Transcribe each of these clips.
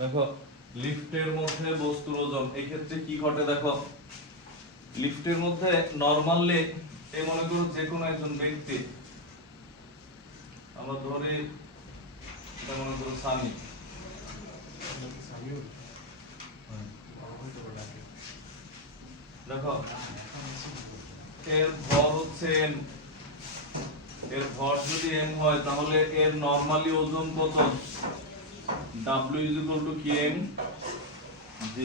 দেখো লিফটের মধ্যে বস্তুর ওজন এই ক্ষেত্রে কি ঘটে দেখো, লিফটের মধ্যে নরমালি এই মনে করো যে কোনো একজন ব্যক্তি, আমরা ধরি এটা মনে করো সানি, দেখো এর ভর হচ্ছে n, এর ভর যদি n হয় তাহলে এর নরমালি ওজন কত, W km g,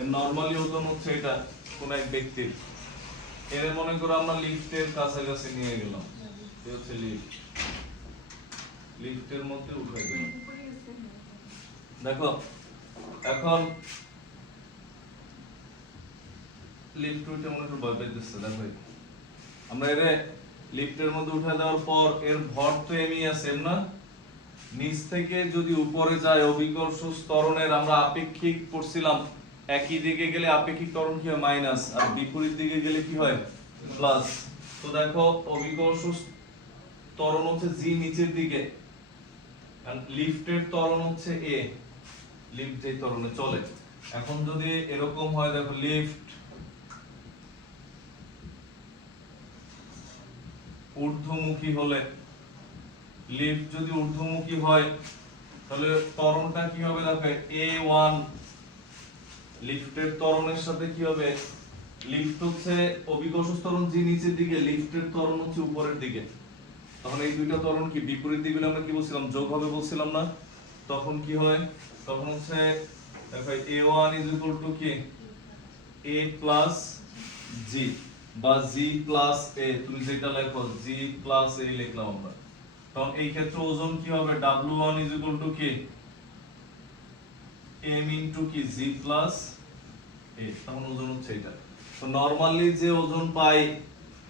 এর নরমালি ওজন হচ্ছে এটা কোন এক ব্যক্তির। এর মনে করো আমরা লিফটের কাছাকাছি নিয়ে গেলাম, এই হচ্ছে লিফট, লিফটের মধ্যে উঠাই দিলাম। দেখো এখন লিফট উঠে মনে করো ভয় পেতেছে, দেখো আমরা এর লিফটের মধ্যে উঠে দেওয়ার পর এর ভর তো এমই আছে না, নিচ থেকে যদি উপরে যায় অভিকর্ষ ত্বরণের আমরা আপেক্ষিক পড়ছিলাম, একই দিকে গেলে আপেক্ষিক ত্বরণ কি হয় মাইনাস, আর বিপরীত দিকে গেলে কি হয় প্লাস। তো দেখো অভিকর্ষ ত্বরণ হচ্ছে জি নিচের দিকে, আর লিফটের ত্বরণ হচ্ছে এ, লিফট যেই ত্বরণে চলে। এখন যদি এরকম হয় দেখো লিফট ঊর্ধ্বমুখী হলে, লিফট যদি ঊর্ধ্বমুখী হয় তাহলে ত্বরণটা কি হবে দেখো a1, লিফটের ত্বরণের সাথে কি হবে, লিফট হচ্ছে অভিকর্ষ ত্বরণ জি নিচের দিকে, লিফটের ত্বরণ হচ্ছে উপরের দিকে, তখন এই দুইটা ত্বরণ কি বিপরীত দিকে আমরা কি বলছিলাম যোগ হবে বলছিলাম না, তখন কি হয়, তখন হচ্ছে দেখো a1 কি a প্লাস g বা g প্লাস a, তুমি যেটা লেখো g প্লাস a লিখলাম আমরা, তখন এই ক্ষেত্রে ওজন কি হবে w1 কি m ইনটু কি g প্লাস a, তখন ওজন হচ্ছে এটা। তো নরমালি যে ওজন পাই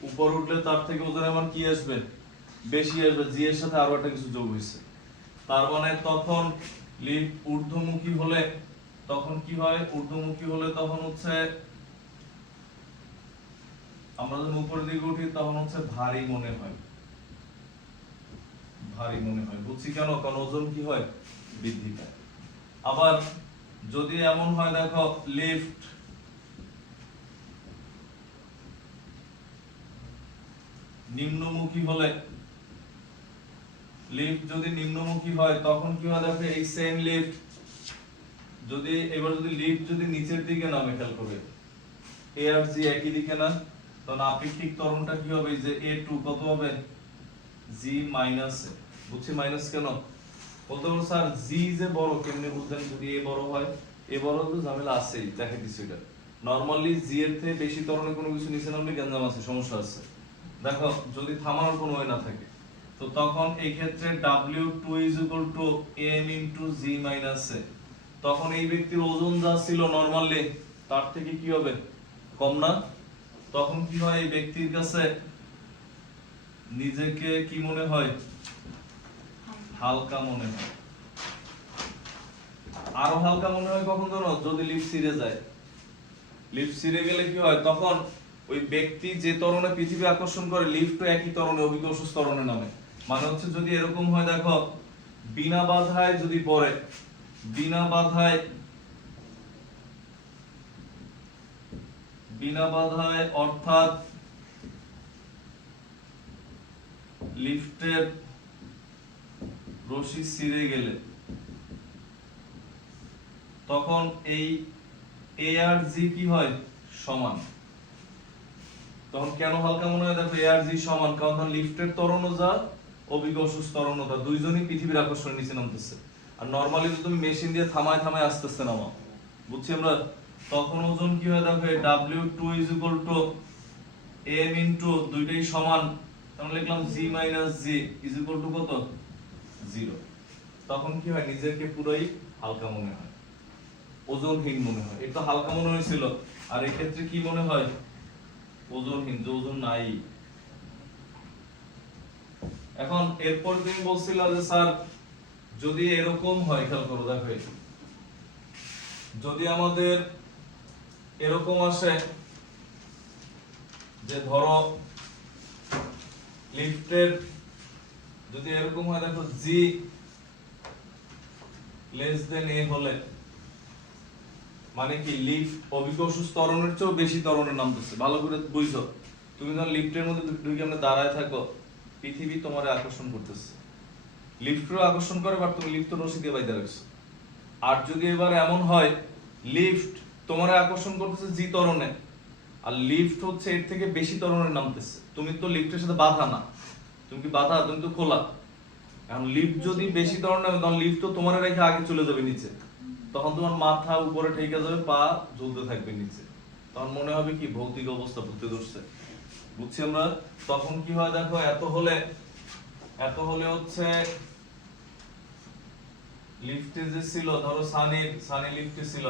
উপর উঠলে তার থেকে ওজন এমন কি আসবে বেশি আসবে, জি এর সাথে আরো একটা কিছু যোগ হইছে, তার মানে তখন লিফট ঊর্ধ্বমুখী হলে তখন কি হয়, ঊর্ধ্বমুখী হলে তখন হচ্ছে আমরা যখন উপরের দিকে উঠি তখন হচ্ছে ভারী মনে হয়, ভারী মনে হয়, বুঝছি কেন, কারণ ওজন কি হয় বৃদ্ধি পায়। আবার যদি এমন হয় দেখো লিফট নিম্নমুখী হলে, লিফট যদি নিম্নমুখী হয় তখন কি হয় দেখো এই সেম লিফট যদি এবার যদি লিফট যদি নিচের দিকে নামে, খেয়াল করবে a আর g একই দিকে না, তখন আপেক্ষিক ত্বরণটা কি হবে যে a2 কত হবে g মাইনাস a, বুঝছি মাইনাস কেন বলতে পারো স্যার g যে বড় কেমনে বুঝলেন, যদি a বড় হয়, a বড় তো ঝামেলা আছেই, দেখে দিচ্ছি এটা নরমালি g এর থেকে বেশি ত্বরণে কোনো কিছু নিচে নামলে গ্যাঞ্জাম আছে, সমস্যা আছে। দেখো যদি থামানোর কোনো ওয়ে না থাকে তো তখন এই ক্ষেত্রে w2 m g minus a, তখন এই ব্যক্তির ওজন যা ছিল নরমালি তার থেকে কি হবে কম না, তখন কি হয় এই ব্যক্তির কাছে নিজেকে কি মনে হয় হালকা মনে হয়। আরো হালকা মনে হয় কখন জানো, যদি লিফট ছিঁড়ে যায়, লিফট ছিঁড়ে গেলে কি হয় তখন ওই ব্যক্তি যে ত্বরণে পৃথিবী আকর্ষণ করে লিফটও একই ত্বরণে অভিকর্ষ ত্বরণে নামে, মানে হচ্ছে যদি এরকম হয় দেখো বিনা বাধায় যদি পড়ে, বিনা বাধায় অর্থাৎ লিফটের রশি ছিঁড়ে গেলে তখন এই a আর g কি হয় সমান, তখন কেন হালকা মনে হয় দেখো a আর g সমান, কারণ লিফটের ত্বরণ যা অভিকর্ষ ত্বরণ যা দুইজনই পৃথিবীর আকর্ষণের নিচে নামতেছে, আর নরমালি যদি তুমি মেশিন দিয়ে থামায় আসতেছে নামা, বুঝছি আমরা, তখন ওজন কি হয় দেখো w2 m ইনটু দুইটাই সমান, তাহলে লিখলাম g g কত 0, তখন কি হয় নিজেকে পুরোই হালকা মনে হয়, ওজনহীন মনে হয়, এটা হালকা মনে হয়েছিল, আর এই ক্ষেত্রে কি মনে হয় ওজনহীন, যে ওজন নাই। এখন এরপর তুমি বলছিলা যে স্যার যদি এরকম হয়, খেয়াল করো দেখো যদি আমাদের এরকম আসে যে ধরো লিফটের যদি এরকম হয় দেখো g লেস দেন এ হলে মানে কি লিফট অভিকর্ষ ত্বরণের চেয়েও বেশি ত্বরণে নামতেছে। ভালো করে বুঝছো, তুমি যখন লিফটের মধ্যে ঢুকে কেমনে দাঁড়ায় থাকো, পৃথিবী তোমারে আকর্ষণ করতেছে, লিফটও আকর্ষণ করে, বাট তুমি লিফট রশি দিয়ে বাইরে রাখছো। আর যদি এবার এমন হয় লিফট তোমারে আকর্ষণ করতেছে জি ত্বরণে, আর লিফট হচ্ছে এর থেকে বেশি ত্বরণে নামতেছে, তুমি তো লিফটের সাথে বাধা না, তুমি কি বাধা, তুমি তো খোলা। এখন লিফট যদি বেশি ত্বরণে নামে তখন লিফট তো তোমার রেখে আগে চলে যাবে নিচে, তখন তোমার মাথা উপরে ঠেকে যাবে, পা ঝুলতে থাকবে নিচে, তখন মনে হবে কি ভৌতিক অবস্থা ভূতে ধরছে। বুঝছি আমরা? তখন কি হয় দেখো, এত হলে হচ্ছে লিফটে যে ছিল, ধরো সানি লিফটে ছিল,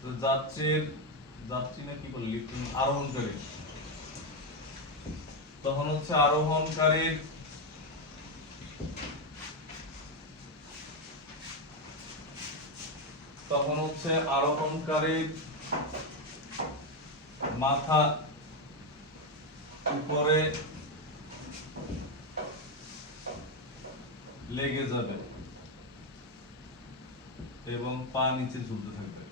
তো যাত্রী না কি বলে লিফট আরোহণকারী, তখন হচ্ছে আরোহণকারীর মাথা উপরে লেগে যাবে এবং পা নিচে ঝুলতে থাকবে।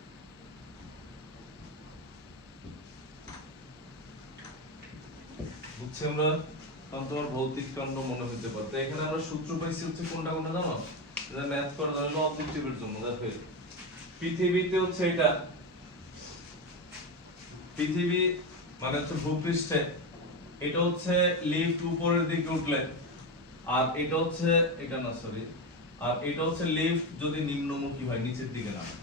বুঝছি আমরা? তখন তোমার ভৌতিক কাণ্ড মনে হতে পারে। তো এখানে আমরা সূত্র পাইছি হচ্ছে কোনটা জানো? এটা ম্যাথ করা হলো অবজেক্টিভের জন্য। দেখো পৃথিবীতে হচ্ছে এটা, পৃথিবী মানে হচ্ছে ভূপৃষ্ঠে, এটা হচ্ছে লিফট উপরের দিকে উঠলে, আর এটা হচ্ছে এটা না সরি, আর এটা হচ্ছে লিফট যদি নিম্নমুখী হয় নিচের দিকে নামে।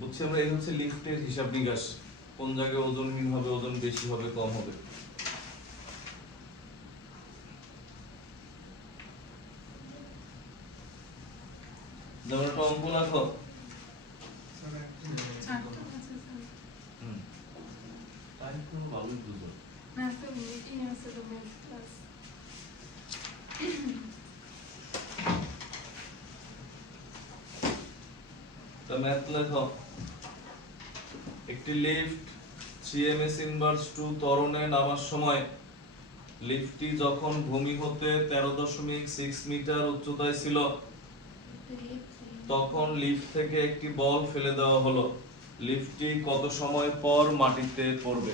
বুঝছি আমরা? এই হচ্ছে লিফটের হিসাব নিকাশ, কোন জায়গায় ওজনহীন হবে, ওজন বেশি হবে, কম হবে। যেমন একটা অঙ্ক রাখো, তাই তো ভালোই বুঝো। তো ম্যাথ লেখো, একটি লিফট 3ms ইনভার্স 2 ত্বরণে নামার সময় লিফটটি যখন ভূমি হতে 13.6 মিটার উচ্চতায় ছিল, তখন লিফট থেকে একটি বল ফেলে দেওয়া হলো, লিফটটি কত সময় পর মাটিতে পড়বে?